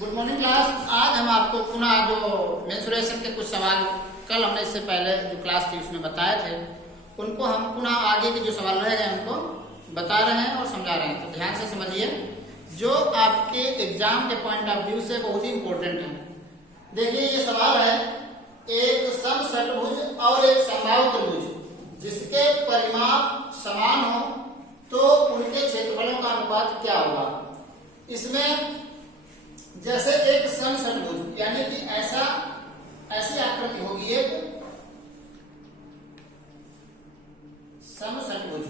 Good morning class. आज हम आपको पुनः जो मेंसुरेशन के कुछ सवाल कल हमने इससे पहले जो क्लास थी उसमें बताए थे, उनको हम पुनः आगे के जो सवाल रह गए उनको बता रहे हैं और समझा रहे हैं। तो ध्यान से समझिए, जो आपके एग्जाम के पॉइंट ऑफ व्यू से बहुत ही इंपॉर्टेंट है। देखिए ये सवाल है, एक समषटभुज और एक समबाहु त्रिभुज जिसके परिमाप समान हो तो उनके क्षेत्रफलों का अनुपात क्या होगा। इसमें जैसे एक समषटभुज यानी कि ऐसी आकृति होगी, एक समषटभुज,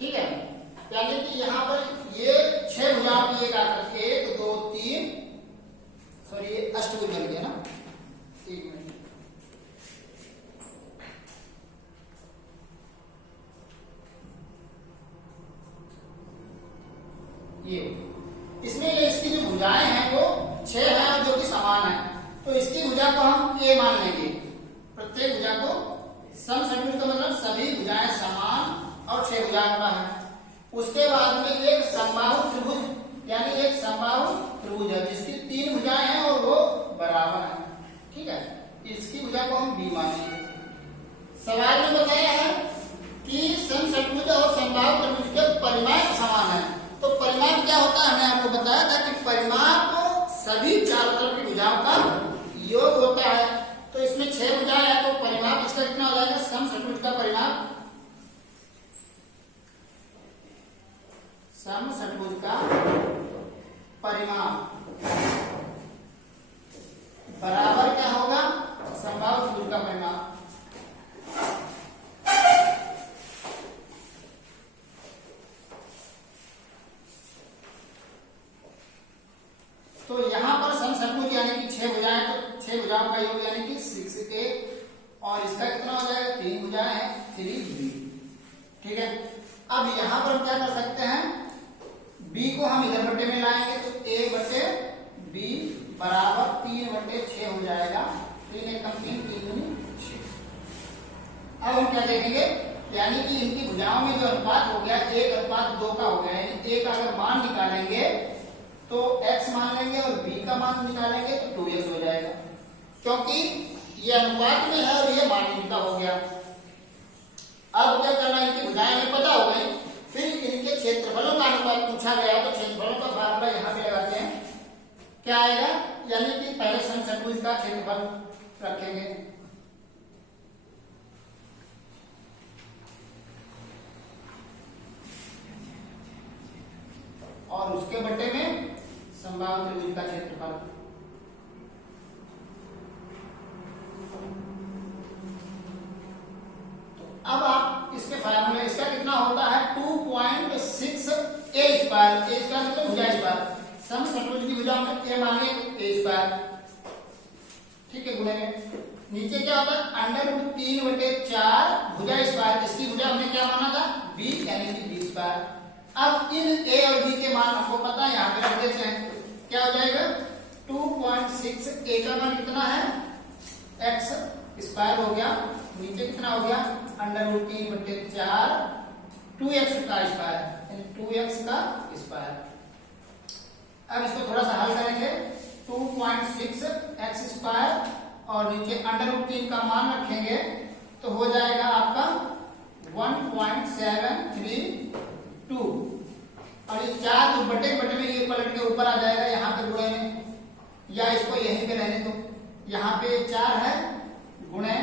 ठीक है। यानी कि यहां पर ये 6 भुजाओं की एक आकृति, 1 2 3, सॉरी ये अष्टभुज बन गया ना। एक मिनट, ये इसमें ये इसकी जो भुजाएं हैं वो 6 हैं और जो कि समान है, तो इसकी भुजा को हम ए मान लेंगे। प्रत्येक भुजा को, समषटभुज का मतलब सभी भुजाएं समान और 6 भुजाओं का है। उसके बाद में एक समबाहु त्रिभुज यानी एक समबाहु त्रिभुज है जिसकी 3 भुजाएं हैं और वो बराबर है, ठीक है। इसकी भुजा को हम बी मानेंगे। सवाल में बताया है कि समषटभुज और समबाहु त्रिभुज के परिमाप समान है। तो परिमाप क्या होता है, हमने आपको बताया था कि परिमाप सभी चारों तरफ की भुजाओं का योग होता है। तो इसमें 6 भुजाएं हैं, तो परिमाप इसका कितना हो जाएगा, समषटभुज का परिमाप, समषटभुज का परिमाप बराबर क्या होगा, समबाहु त्रिभुज का परिमाप। तो यहां पर समषटभुज यानी कि 6 भुजाएं, तो 6 भुजाओं का योग यानी कि 6a, और इसका कितना हो जाएगा, 3 भुजाएं हैं, 3b, ठीक है। अब यहां पर हम क्या कर सकते हैं, b को हम इधर बटे में लाएंगे तो a बटे b बराबर 3 बटे 6 हो जाएगा। 3 एक कम 3, 3 दूनी 6। अब हम क्या देखेंगे, यानी कि इनकी भुजाओं में जो अनुपात हो गया 1:2 का हो गया। यानी a का अगर मान निकालेंगे तो x मान लेंगे और b का मान निकालेंगे तो 2x हो जाएगा, क्योंकि ये अनुपात में है और ये मान्यता हो गया। अब क्या करना है, इनकी भुजाएं हमें पता हो गई, फिर इनके क्षेत्रफलों का अनुपात पूछा गया तो क्षेत्रफलों का फार्मूला यहां पे लगाते हैं। क्या आएगा, यानी कि पहले समषटभुज का क्षेत्रफल रखेंगे, और उसके बटे में समबाहु त्रिभुज का क्षेत्रफल। तो अब आप इसके फार्मूले, इसका कितना होता है 2.6a स्क्वायर। a स्क्वायर मतलब भुजा स्क्वायर, समषटभुज की भुजा में a मानिए a स्क्वायर, ठीक है। गुणे में नीचे क्या होता है, √3/4 भुजा स्क्वायर। इसकी भुजा हमने क्या माना था, b यानी कि b स्क्वायर। अब इन a और b के मान हमको पता है, यहाँ पे रख देते हैं। क्या हो जाएगा, 2.6, a का मान कितना है, x स्क्वायर हो गया, नीचे कितना हो गया, √3/4 2x का स्क्वायर यानी 2x का स्क्वायर। अब इसको थोड़ा सा हल करेंगे, 2.6x स्क्वायर और नीचे √3 का मान रखेंगे तो हो जाएगा आपका 1.732, और ये 4 बटे में ये पलट के ऊपर आ जाएगा यहाँ पे गुणे में, या इसको यहीं पे रहने दो। यहाँ पे 4 है गुणे,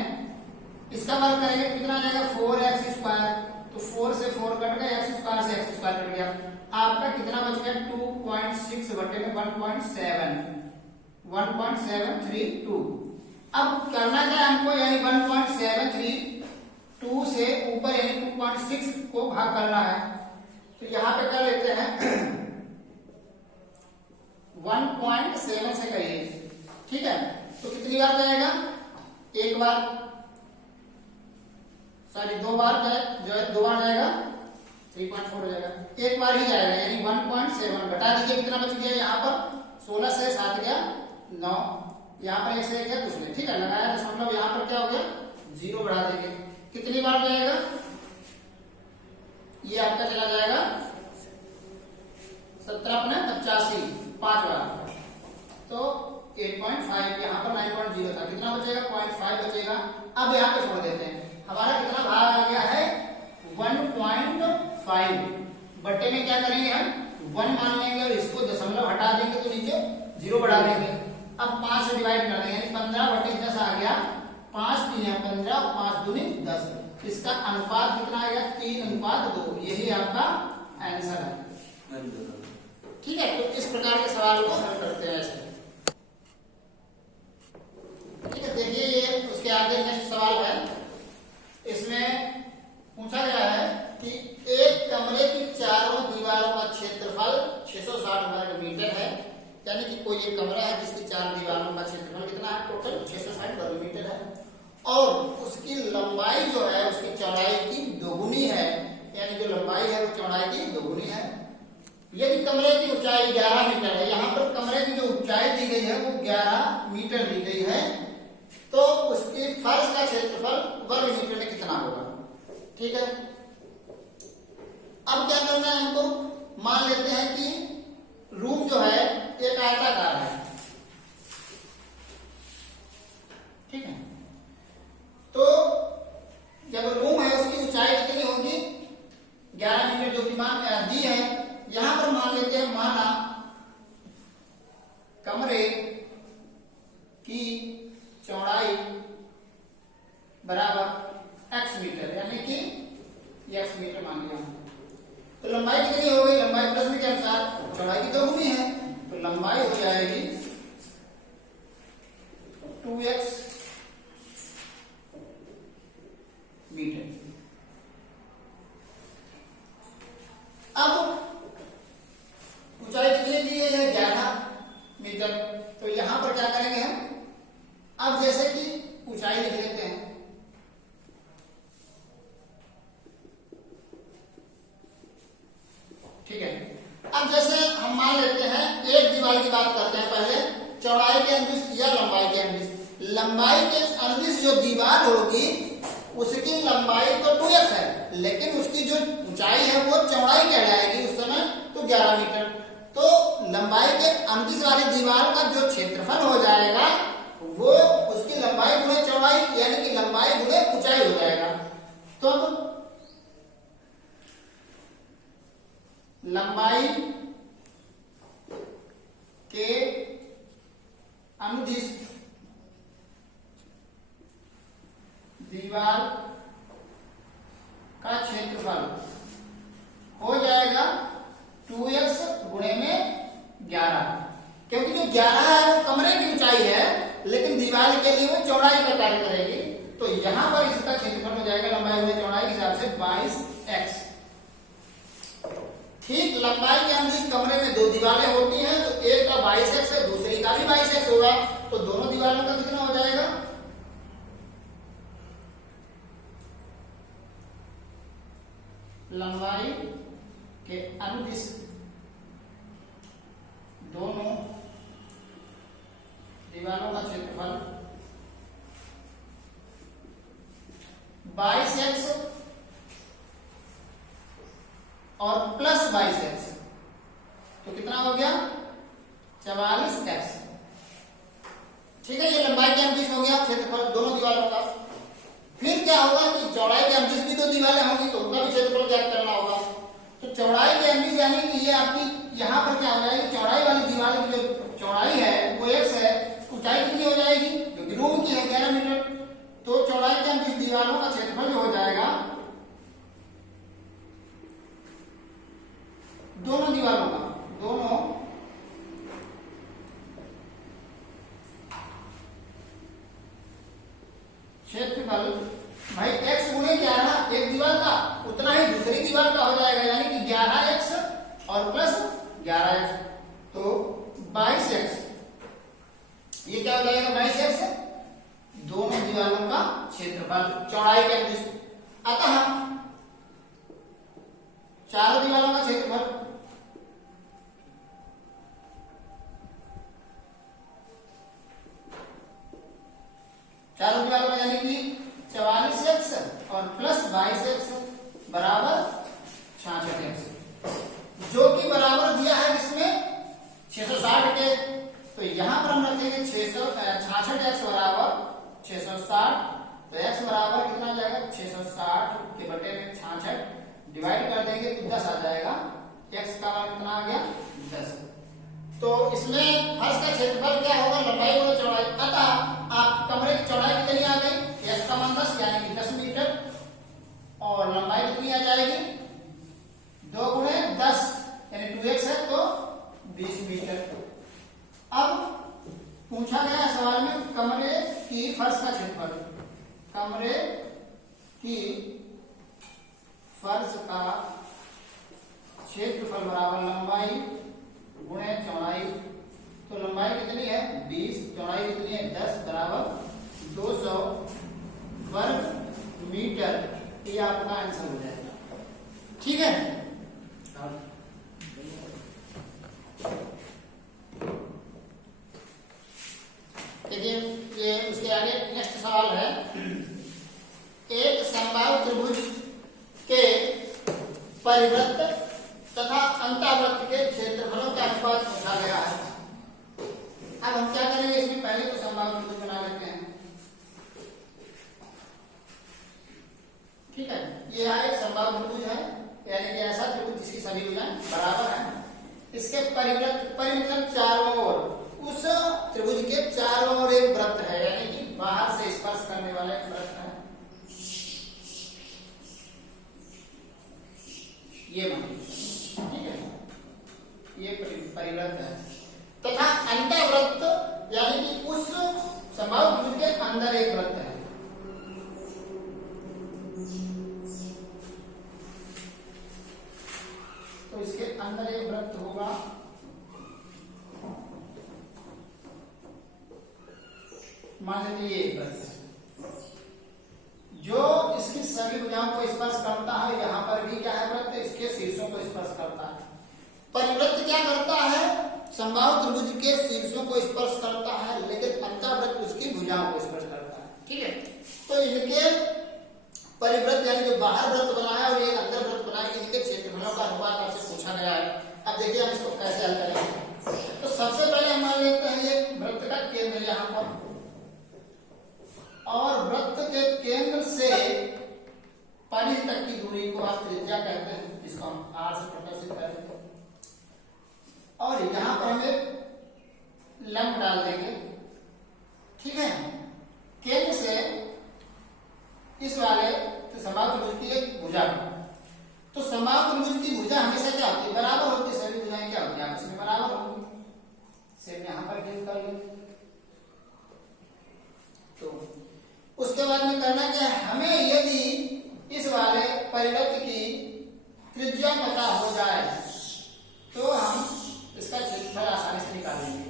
इसका वर्ग करेंगे कितना आ जाएगा, 4x स्क्वायर। तो 4 से 4 कट गया, x स्क्वायर से x स्क्वायर कट गया। आपका कितना बच गया, 2.6 बटे में 1.732। अब करना क्या है हमको, यानी 1.732 से ऊपर यानी 2.6 को भाग करना है। तो यहां पे कर लेते हैं 1.7 से करिए, ठीक है। तो कितनी बार जाएगा, एक बार, सॉरी 2 बार जो है 2 बार जाएगा, 3.4 हो जाएगा, एक बार ही जाएगा यानी 1.7। घटा दीजिए कितना बच गया, यहाँ पर 16 से 7 गया 9, यहाँ पर 1 से 1 है कुछ नहीं, ठीक है। लगाया दशमलव, यहाँ पर क्या हो गया जीरो बढ़ा देंगे, कितनी बार जाएगा, ये आपका चला जाएगा 17×85, 5 बार, तो 8.5, यहाँ पर 9.0 था, कितना बचेगा 0.5 बचेगा। अब यहाँ पे छोड़ देते हैं, हमारा कितना भाग आ गया है 1.5, बट्टे में क्या करेंगे हम 1 मान लेंगे और इसको दशमलव हटा देंगे तो नीचे 0 बढ़ा देंगे। अब 5 से डिवाइड कर देंगे, 15/10 आ गया, 5 3 15, 5 दूनी 10, इसका अनुपात कितना आएगा 3:2, यही आपका आंसर है। ठीक है, तो इस प्रकार के सवाल को हल करते हैं ऐसे। ठीक है, देखिए ये उसके आगे नेक्स्ट सवाल है, इसमें पूछा गया है कि एक कमरे की चारों दीवारों का क्षेत्रफल 660 वर्ग मीटर है, यानी कि कोई एक कमरा है जिसकी 4 दीवारों का क्षेत्रफल कितना है, टोटल 660 वर्ग मीटर है, और उसकी लंबाई जो है उसकी चौड़ाई की दोगुनी है, यानी जो लंबाई है वो चौड़ाई की दोगुनी है। यदि कमरे की ऊंचाई 11 मीटर है, यहाँ पर कमरे की जो ऊंचाई दी गई है वो 11 मीटर दी गई है, तो उसकी फर्श का क्षेत्रफल वर्ग मीटर में कितना होगा। ठीक है, अब क्या करना है हमको, मान लेते हैं कि रूम जो है एक आयताकार है, ठीक है, तो जब रूम है उसकी ऊंचाई कितनी होगी 11 मीटर, जो कि मान दी है। यहां पर मान लेते हैं, माना कमरे की चौड़ाई बराबर x मीटर, यानी कि x मीटर मान लिया, तो लंबाई कितनी हो गई, लंबाई प्रश्न के अनुसार चौड़ाई की दोगुनी है, तो लंबाई हो जाएगी 2x मीटर। अब ऊंचाई कितनी दी गई है 11 मीटर, तो यहां पर क्या करेंगे हम, अब जैसे कि ऊंचाई लिख लेते हैं, ठीक है। अब जैसे हम मान लेते हैं एक दीवार की बात करते हैं, पहले चौड़ाई के अनुदिश या लंबाई के अनुदिश, लंबाई के अनुदिश जो दीवार होगी उसकी लंबाई तो 2x है, लेकिन उसकी जो ऊंचाई है वो चौड़ाई कहलाएगी उस समय, तो 11 मीटर, तो लंबाई के अनुदिश वाली दीवार का जो क्षेत्रफल हो जाएगा वो उसकी लंबाई गुणे चौड़ाई, यानी कि लंबाई गुणे ऊंचाई हो जाएगा। तो अब लंबाई के अनुदिश दीवार का क्षेत्रफल हो जाएगा 2x गुणे में 11, क्योंकि जो 11 है वो कमरे की ऊंचाई है, लेकिन दीवार के लिए वो चौड़ाई का कार्य करेगी, तो यहां पर इसका क्षेत्रफल हो जाएगा लंबाई गुणे चौड़ाई के हिसाब से 22x। ठीक, लंबाई के अनुदिश कमरे में 2 दीवारें होती हैं, तो एक का 22x है, दूसरी का भी 22x होगा, तो दोनों दीवारों का कितना हो जाएगा, लंबाई के अनुदिश दोनों दीवारों का क्षेत्रफल 22x और प्लस 22x, तो कितना हो गया 44x। ठीक है, ये लंबाई के अनुदिश हो गया क्षेत्रफल दोनों दीवारों का। फिर क्या होगा कि चौड़ाई के अनुदिश भी 2 दीवारें होंगी, तो उनका भी क्षेत्रफल ज्ञात करना होगा। तो चौड़ाई के अनुदिश यानी कि ये आपकी यहां पर क्या हो जाएगी, चौड़ाई वाली दीवार की जो चौड़ाई है वो x है, ऊंचाई कितनी हो जाएगी, क्योंकि रूम की है 11 मीटर, तो चौड़ाई के अनुदिश दीवारों का क्षेत्रफल जो हो जाएगा दोनों दीवारों का, दोनों क्षेत्रफल भाई x गुणे 11 एक दीवार का, उतना ही दूसरी दीवार का हो जाएगा, यानी कि 11x और प्लस 11x, तो 22x, ये क्या हो जाएगा 22x, दोनों दीवारों का क्षेत्रफल चौड़ाई के अनुदिश। अतः चारों दीवारों का क्षेत्रफल चारों दीवारों का यानी कि 44 और प्लस 22x बराबर 66x, जो कि बराबर दिया है इसमें 660 के। तो यहां पर हम रखेंगे 66x बराबर 660, तो x बराबर कितना आ जाएगा 660 के बटे में 66 डिवाइड कर देंगे तो 10 आ जाएगा, x का मान कितना आ गया 10। तो इसमें फर्श का क्षेत्रफल क्या होगा, लंबाई गुणा चौड़ाई, अतः आप कमरे की चौड़ाई कितनी आ गई, x का मान 10 यानी कि 10 मीटर, और लंबाई कितनी आ जाएगी 2 गुणे 10 यानी 2x है तो 20 मीटर। अब पूछा गया सवाल में कमरे की फर्श का क्षेत्रफल, कमरे की फर्श का क्षेत्रफल बराबर लंबाई गुणे चौड़ाई, तो लंबाई कितनी है 20, चौड़ाई कितनी है 10 बराबर 200 वर्ग मीटर, ये आपका आंसर हो जाएगा। ठीक है, देखिए ये उसके आगे नेक्स्ट सवाल है, एक समबाहु त्रिभुज के परिवृत्त तथा अंतःवृत्त के क्षेत्रफलों का अनुपात पूछा गया है। अब हम क्या करेंगे, इसमें पहले तो समबाहु त्रिभुज बना लेते हैं। ठीक है, ये एक समबाहु त्रिभुज है, यानी कि ऐसा त्रिभुज जिसकी सभी भुजाएं बराबर हैं। इसके परिवृत्त, परिवृत्त चारों ओर, उस त्रिभुज के चारों ओर एक वृत्त है, यानी कि बाहर से स्पर्श करने वाला एक वृत्त है, ये मान, ठीक है, ये परिवृत्त है। तथा अंतःवृत्त यानी कि उस समबाहु त्रिभुज के अंदर एक वृत्त है। तो इसके अंदर एक वृत्त होगा, मान लीजिए ये एक वृत्त है जो इसकी सभी भुजाओं को स्पर्श करता है। यहाँ पर भी क्या है वृत्त, इसके शीर्षों को स्पर्श करता है। परिवृत्त क्या करता है, समबाहु त्रिभुज के शीर्षों को स्पर्श करता है, लेकिन अंतःवृत्त उसकी भुजाओं को स्पर्श करता है। ठीक है, तो इनके परिवृत्त यानी जो बाहर वृत्त बना है और ये अंदर वृत्त बना है, इनके क्षेत्रफलों का अनुपात आपसे पूछा गया है। अब देखिए हम इसको कैसे हल करेंगे। तो सबसे पहले हम मान लेते हैं ये वृत्त का केंद्र यहाँ पर, और वृत्त के केंद्र से परिधि तक की दूरी को आप त्रिज्या कहते हैं, इसको हम r से प्रदर्शित करेंगे। और यहां पर हम एक लंब डाल देंगे। ठीक है, केंद्र से इस वाले समबाहु त्रिभुज की एक भुजा, तो समबाहु त्रिभुज की भुजा हमेशा क्या होती है, बराबर होती है। सभी भुजाएं क्या होती है आपस में बराबर होंगी। सिर्फ यहां पर गिव कर लो। तो उसके बाद में करना क्या है, हमें यदि इस वाले परिवृत्त की त्रिज्या पता हो जाए तो हम इसका क्षेत्रफल आसानी से निकालेंगे।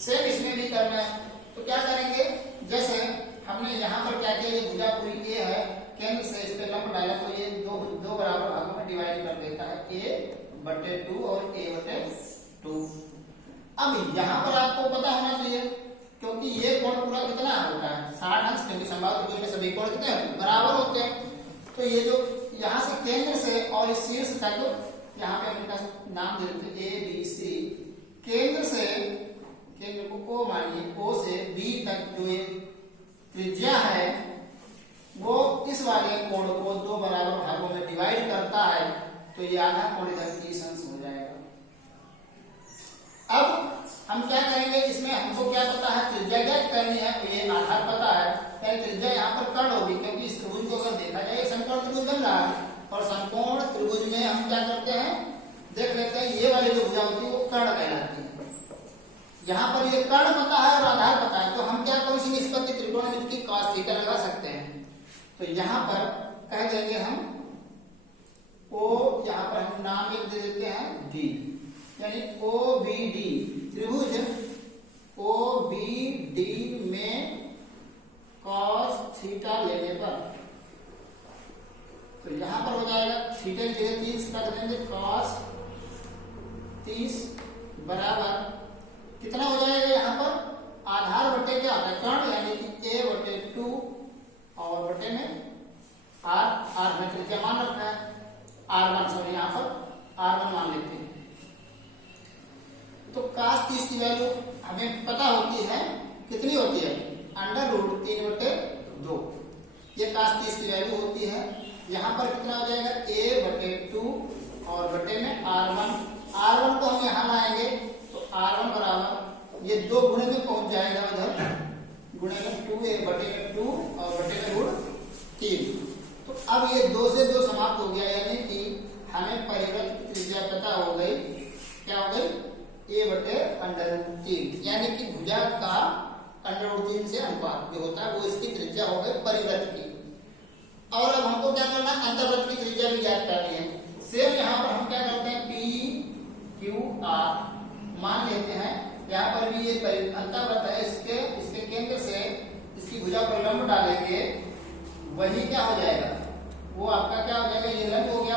सेम इसमें भी करना है, तो क्या करेंगे, जैसे हमने यहाँ पर क्या किया, ये भुजा पूरी ए है, केंद्र से इस पे लंब डाला तो ये दो बराबर भागों में डिवाइड कर देता है, a/2 और a/2। अब यहाँ पर आपको पता होना चाहिए, क्योंकि ये कोण पूरा कितना होता है 60 अंश, क्योंकि समबाहु त्रिभुज में सभी कोण कितने बराबर होते हैं। तो ये जो यहाँ से केंद्र से और इस शीर्ष तक, यहाँ पे हम इनका नाम दे देते हैं ABC, केंद्र से, केंद्र को O मानिए, O से B तक जो ये त्रिज्या है वो इस वाले कोण को दो बराबर भागों में डिवाइड करता है, तो ये आधा कोण इधर 30 अंश हो जाएगा। अब हम क्या करेंगे, इसमें हमको क्या पता है, त्रिज्या ज्ञात करनी है, तो ये आधार पता है, यानी त्रिज्या यहाँ पर कर्ण होगी, क्योंकि इस त्रिभुज को अगर देखा जाए समकोण त्रिभुज बन रहा है, और समकोण त्रिभुज में हम क्या करते हैं, देख लेते हैं ये वाली जो भुजा होती है वो कर्ण कहलाती है। यहाँ पर ये कर्ण पता है और आधार पता है, तो हम क्या कौन सी निष्पत्ति त्रिकोणमिति की cos थीटा लगा सकते हैं। तो यहाँ पर कह देंगे हम O, यहाँ पर हम नाम एक दे देते हैं D, यानी OBD त्रिभुज OBD में cos थीटा लेने पर, तो यहां पर हो जाएगा थीटा की जगह 30 कर देंगे, cos 30 बराबर कितना हो जाएगा, यहाँ पर आधार बटे क्या होता है कर्ण, यानी कि a/2 और बटे में आर में त्रिज्या मान रखा है R1, सॉरी यहाँ पर R1 मान लेते हैं। तो cos 30 की वैल्यू हमें पता होती है, कितनी होती है, √3/2। ये cos 30 की वैल्यू होती है। यहाँ पर कितना हो जाएगा, a/2 और बटे में R1 को हम यहाँ लाएंगे तो R1 बराबर ये 2 गुणे में पहुंच जाएगा, उधर गुणे में 2a/2 और बटे में √3। तो अब ये 2 से 2 समाप्त हो गया, यानी कि हमें परिवृत्त की त्रिज्या पता हो गई, क्या हो गई, a/√3, यानी कि भुजा का √3 से अनुपात जो होता है वो इसकी त्रिज्या हो गई परिवृत्त की। और अब हमको क्या करना है, अंतर्वृत्त की त्रिज्या भी ज्ञात करनी है। सेम यहाँ पर हम क्या करते हैं, PQR मान लेते हैं। यहाँ पर भी ये अंतर्वृत्त है, इसके केंद्र से इसकी भुजा पर लंब डालेंगे, वही क्या हो जाएगा, वो आपका क्या हो जाएगा, ये लंब हो गया।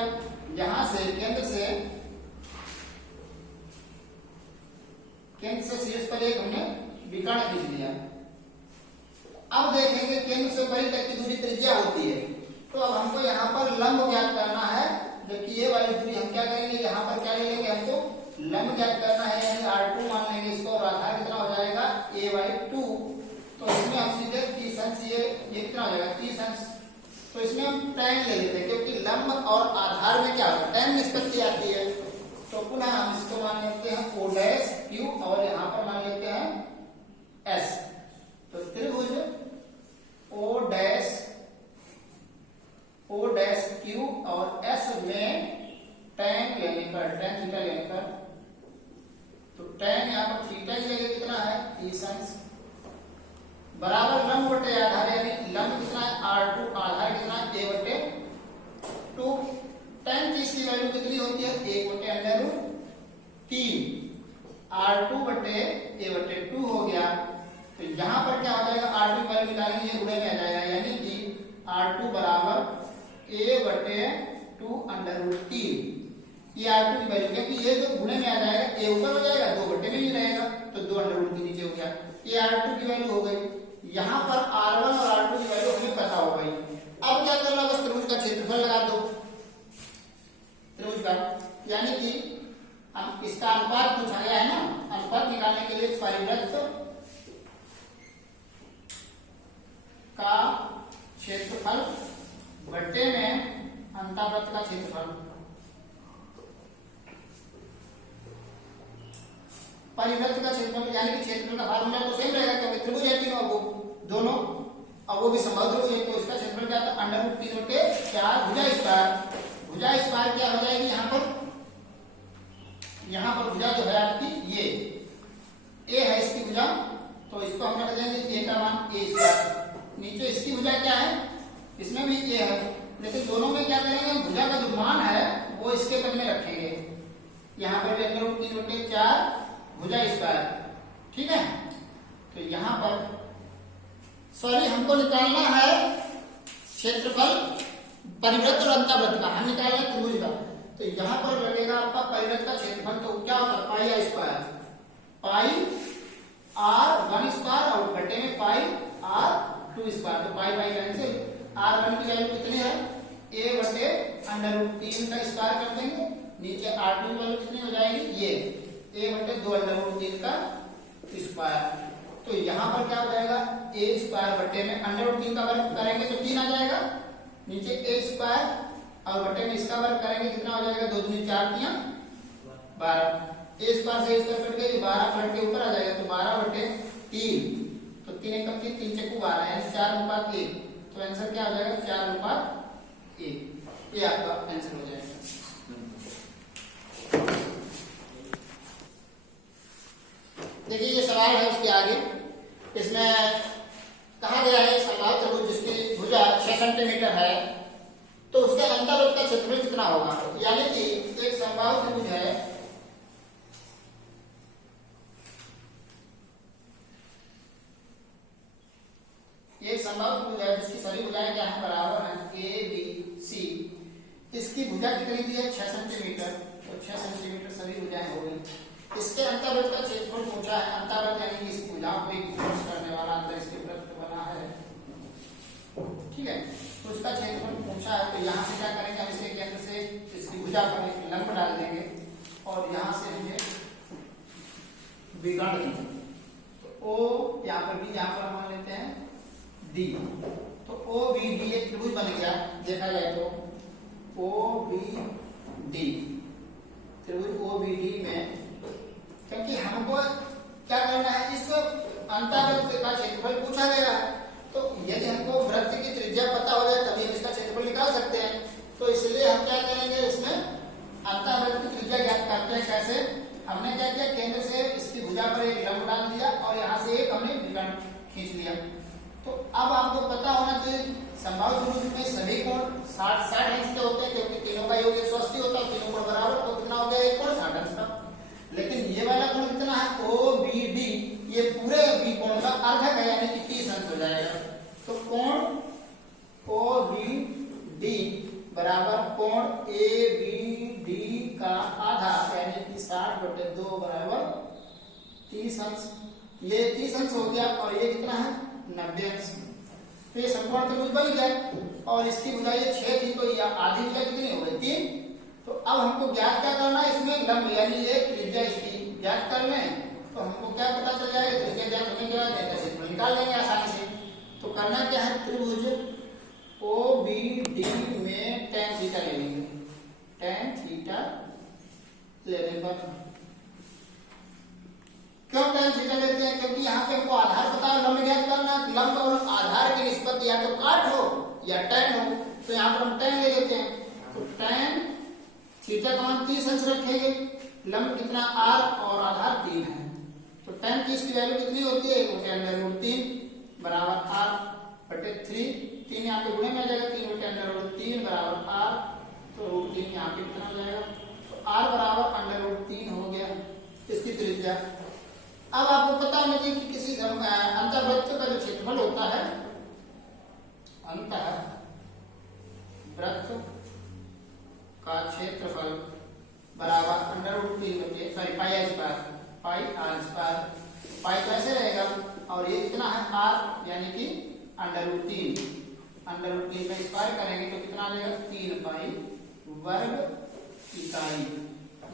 यहां से केंद्र से शीर्ष पर एक हमने विकर्ण खींच लिया। अब देखेंगे केंद्र से परी तक की दूरी त्रिज्या होती है, तो अब हमको यहाँ पर लंब ज्ञात करना है। जबकि ये वाली दूरी हम क्या करेंगे, यहाँ पर क्या ले लेंगे, हमको लंब ज्ञात करना है, यानी R2 मान लेंगे इसको, और आधार कितना हो जाएगा, a/2। तो इसमें हम सीधे 30 अंश, ये कितना हो जाएगा, 30 अंश। तो इसमें हम tan ले लेते हैं, क्योंकि लंब और आधार में क्या होता है, tan निष्पत्ति आती है। तो पुनः हम इसको मान लेते हैं O', और यहाँ पर मान लेते हैं S। तो त्रिभुज O', और S में tan थीटा लेने पर, तो tan यहाँ पर थीटा की जगह कितना है, 30 अंश, बराबर लंब बटे आधार, यानी लंब कितना है, R2, आधार कितना है, a/2। tan 30 की वैल्यू कितनी होती है, 1/√3, R2 बटे a/2 हो गया। तो यहाँ पर क्या हो जाएगा, R2 की वैल्यू निकालेंगे, ये गुणे में आ जाएगा, यानी कि R2 बराबर a/2√3। ये R2 की वैल्यू, क्योंकि ये जो गुणे में आ जाएगा, a ऊपर हो जाएगा, 2 बटे में ही रहेगा, तो 2√3 नीचे हो गया। ये R2 की वैल्यू हो गई। यहाँ पर R1 और R2 की वैल्यू हमें पता हो गई। अब क्या करना, बस त्रिभुज का क्षेत्रफल लगा दो, त्रिभुज का, यानी कि इसका अनुपात पूछा गया है ना, अनुपात निकालने के लिए परिवृत्त का क्षेत्रफल बट्टे में अंतःवृत्त का क्षेत्रफल। परिवृत्त का क्षेत्रफल यानी कि क्षेत्रफल का फार्मूला तो सेम रहेगा, क्योंकि त्रिभुज है तीनों, वो दोनों, अब वो भी समबाहु त्रिभुज है, तो इसका क्षेत्रफल क्या था, √3/4 भुजा स्क्वायर। भुजा स्क्वायर क्या हो जाएगी, यहाँ पर भुजा जो है आपकी ये a है, इसकी भुजा, तो इसको हम रख देंगे a का मान a²। नीचे इसकी भुजा क्या है, इसमें भी a है, लेकिन दोनों में क्या करेंगे, भुजा का जो मान है वो इसके पद में रखेंगे। यहाँ पर √3/4 भुजा स्क्वायर, ठीक है। तो यहाँ पर सॉरी हमको निकालना है क्षेत्रफल परिवृत्त और अंतःवृत्त का, हम निकालना है त्रिभुज का। तो यहाँ पर लगेगा आपका परिवृत्त का क्षेत्रफल, तो क्या होता है, पाई r स्क्वायर, पाई r1 स्क्वायर और बटे में पाई r2 स्क्वायर। तो पाई कैंसिल, R1 की वैल्यू कितनी है, a/√3 का स्क्वायर कर देंगे, नीचे R2 की वैल्यू कितनी हो जाएगी, ये a/2√3 का स्क्वायर। तो यहाँ पर क्या हो जाएगा, a² बटे में √3 का वर्ग करेंगे तो 3 आ जाएगा, नीचे a² और बटे में इसका वर्ग करेंगे, कितना हो जाएगा, 2 दूनी 4 3 12, a² से a² कट गई, 12 पलट के ऊपर आ जाएगा, तो 12/3, तो 3 × 3 3 × 12, यानी 4:1। तो आंसर क्या हो जाएगा, 4:1। ये आपका आंसर हो जाएगा। देखिए ये सवाल है उसके आगे, इसमें कहा गया है समबाहु त्रिभुज जिसकी भुजा 6 सेंटीमीटर है, तो उसके अंतःवृत्त का क्षेत्रफल कितना होगा। यानी कि एक समबाहु त्रिभुज है, एक समबाहु त्रिभुज है जिसकी सभी भुजाएं क्या है, बराबर है, ABC। इसकी भुजा कितनी दी है, 6 सेंटीमीटर, तो 6 सेंटीमीटर सभी भुजाएं हो गई। इसके अंतःवृत्त का क्षेत्रफल पूछा है, अंतःवृत्त यानी कि इस भुजा को स्पर्श करने वाला अंतर इसके वृत्त बना है, ठीक है। तो उसका क्षेत्रफल पूछा है। तो यहाँ से क्या करेंगे, हम इसके केंद्र से इसकी भुजा पर एक लंब डाल देंगे और यहाँ से हमें विकर्ण देंगे। तो ओ यहाँ पर बी, यहाँ पर मान लेते हैं डी। तो ओ बी डी एक त्रिभुज बन गया देखा जाए तो। ओ बी डी त्रिभुज ओ बी डी में, क्योंकि हमको क्या करना है, इस अंतःवृत्त का क्षेत्रफल पूछा गया है। तो यदि हमको वृत्त की त्रिज्या पता हो जाए तभी हम इसका क्षेत्रफल निकाल सकते हैं। तो इसलिए हम क्या करेंगे, इसमें अंतःवृत्त की त्रिज्या ज्ञात करते हैं। कैसे, हमने क्या किया, केंद्र से इसकी भुजा पर एक लंब डाल दिया और यहाँ से एक हमने विकर्ण खींच लिया। तो अब आपको पता होना चाहिए संभावित रूप में सभी कोण 60 अंश के होते हैं, क्योंकि तीनों का योग 180 होता है। तीनों कोण बराबर, तो कितना हो गया, एक कोण 60 अंश का। लेकिन ये वाला कोण कितना है, ओ बी डी, ये पूरे बी कोण का अर्धक है, यानी कि 30 अंश हो जाएगा। तो कोण ओ बी डी बराबर कोण ए बी डी का आधा, यानी कि 60/2 बराबर 30 अंश। ये 30 अंश हो गया और ये कितना है, 90 अंश। तो ये समकोण त्रिभुज बन गया और इसकी भुजाई 6 थी, तो यह आधी भुजा कितनी हो गई, 3। तो अब हमको ज्ञात क्या करना है, इसमें लंब यानी ये त्रिज्या इसकी ज्ञात कर लें। तो हमको क्या पता चल जाएगा, त्रिज्या ज्ञात होने के बाद इसका क्षेत्रफल निकाल लेंगे आसानी से। तो करना क्या है, त्रिभुज ओ बी डी में tan थीटा ले लेंगे। tan थीटा लेने पर, क्यों tan थीटा लेते हैं, क्योंकि यहाँ पे हमको आधार पता है, लंब ज्ञात करना। लंब और आधार की निष्पत्ति या तो काट हो या tan हो, तो यहाँ पर हम tan ले लेते हैं। तो tan थीटा का मान 30 अंश रखेंगे। लंब कितना, r और आधार 3 है। तो tan 30 की वैल्यू कितनी होती है, √3 बराबर r/3। 3 यहाँ पे गुणे में आ जाएगा, 3 बराबर r। तो √3 यहाँ पे कितना हो जाएगा, तो r बराबर √3 हो गया इसकी त्रिज्या। अब आपको पता होना चाहिए कि किसी अंतःवृत्त का जो क्षेत्रफल होता है, अंतःवृत्त का क्षेत्रफल बराबर √3 पाई r स्क्वायर। पाई कैसे रहेगा, और ये कितना है, r, यानी कि √3 का स्क्वायर करेंगे तो कितना आ जाएगा, 3 पाई वर्ग इकाई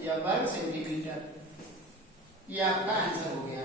या वर्ग सेंटीमीटर। ये आपका आंसर हो गया।